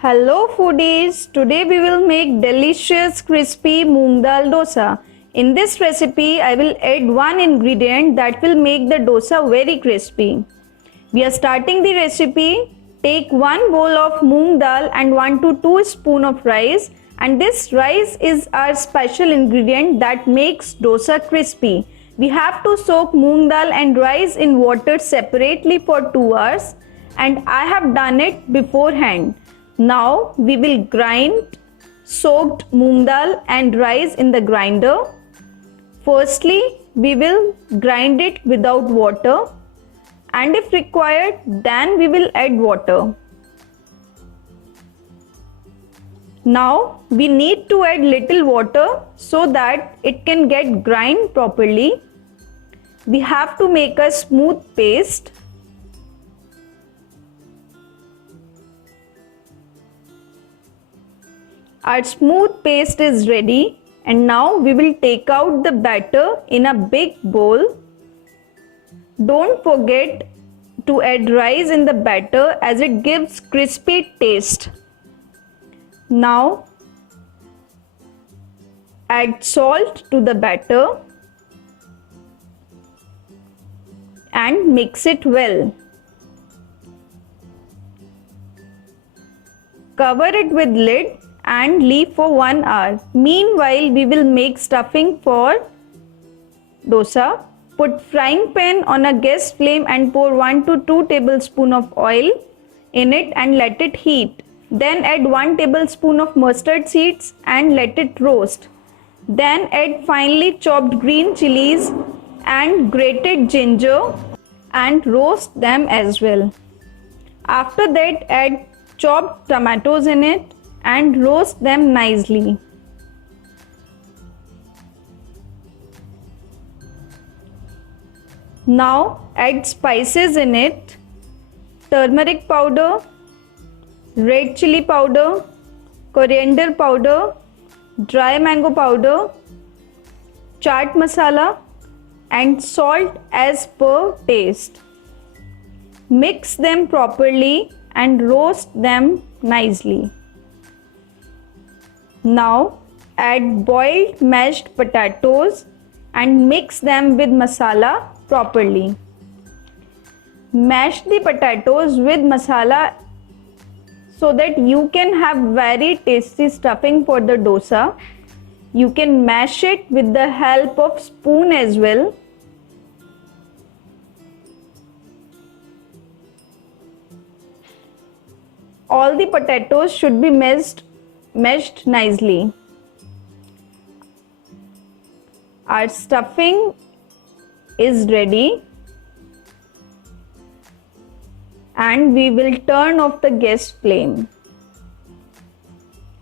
Hello foodies, today we will make delicious crispy moong dal dosa. In this recipe, I will add one ingredient that will make the dosa very crispy. We are starting the recipe. Take 1 bowl of moong dal and 1 to 2 spoon of rice, and this rice is our special ingredient that makes dosa crispy. We have to soak moong dal and rice in water separately for 2 hours, and I have done it beforehand. Now we will grind soaked moong dal and rice in the grinder. Firstly, we will grind it without water, and if required, then we will add water. Now we need to add little water so that it can get grind properly. We have to make a smooth paste. Our smooth paste is ready, and now we will take out the batter in a big bowl. Don't forget to add rice in the batter as it gives crispy taste. Now add salt to the batter and mix it well. Cover it with lid and leave for 1 hour. Meanwhile, we will make stuffing for dosa. Put frying pan on a gas flame and pour 1 to 2 tablespoons of oil in it and let it heat. Then add 1 tablespoon of mustard seeds and let it roast. Then add finely chopped green chilies and grated ginger and roast them as well. After that, add chopped tomatoes in it and roast them nicely. Now add spices in it: turmeric powder, red chili powder, coriander powder, dry mango powder, chaat masala and salt as per taste. Mix them properly and roast them nicely. Now add boiled mashed potatoes and mix them with masala properly. Mash the potatoes with masala so that you can have very tasty stuffing for the dosa. You can mash it with the help of spoon as well. All the potatoes should be mashed nicely. Our stuffing is ready, and we will turn off the gas flame,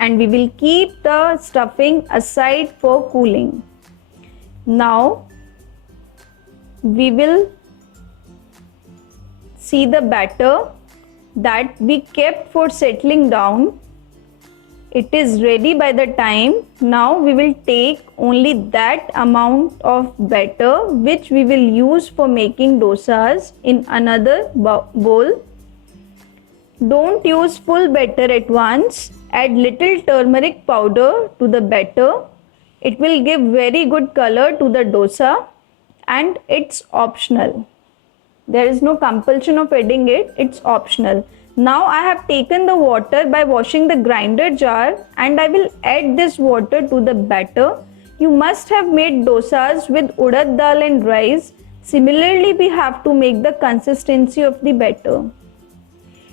and we will keep the stuffing aside for cooling. Now we will see the batter that we kept for settling down. It is ready by the time. Now we will take only that amount of batter which we will use for making dosas in another bowl. Don't use full batter at once. Add little turmeric powder to the batter. It will give very good color to the dosa, and it's optional. There is no compulsion of adding it, it's optional. Now I have taken the water by washing the grinder jar, and I will add this water to the batter. You must have made dosas with urad dal and rice. Similarly, we have to make the consistency of the batter.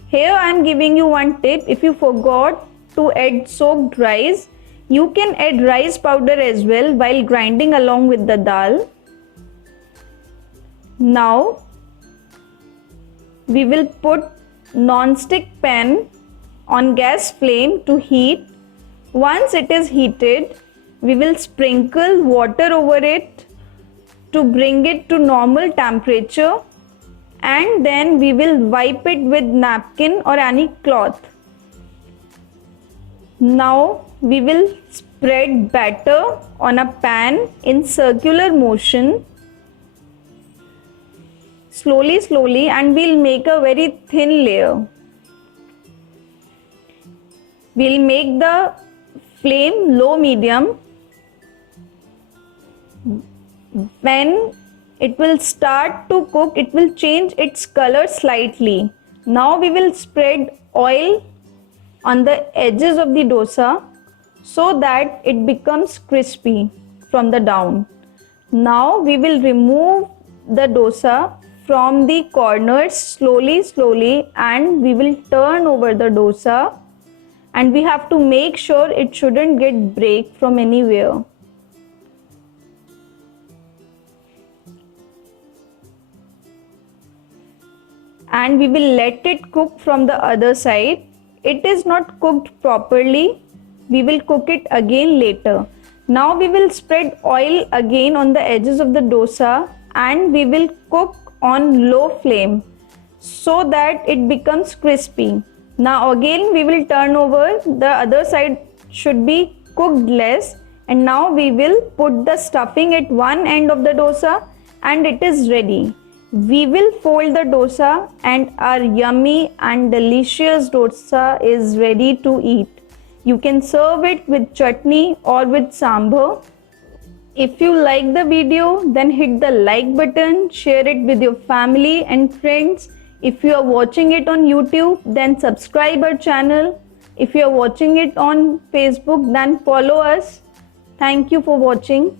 Here I am giving you one tip. If you forgot to add soaked rice, you can add rice powder as well while grinding along with the dal. Now we will put non-stick pan on gas flame to heat. Once it is heated, we will sprinkle water over it to bring it to normal temperature, and then we will wipe it with napkin or any cloth. Now we will spread batter on a pan in circular motion slowly, and we'll make a very thin layer. We'll make the flame low medium. When it will start to cook, it will change its color slightly. Now we will spread oil on the edges of the dosa so that it becomes crispy from the down. Now we will remove the dosa from the corners slowly, and we will turn over the dosa, and we have to make sure it shouldn't get break from anywhere. And we will let it cook from the other side. It is not cooked properly. We will cook it again later. Now we will spread oil again on the edges of the dosa, and we will cook on low flame so that it becomes crispy. Now again we will turn over, the other side should be cooked less, and now we will put the stuffing at one end of the dosa, and it is ready. We will fold the dosa, and our yummy and delicious dosa is ready to eat. You can serve it with chutney or with sambar. If you like the video, then hit the like button, share it with your family and friends. If you are watching it on YouTube, then subscribe our channel. If you are watching it on Facebook, then follow us. Thank you for watching.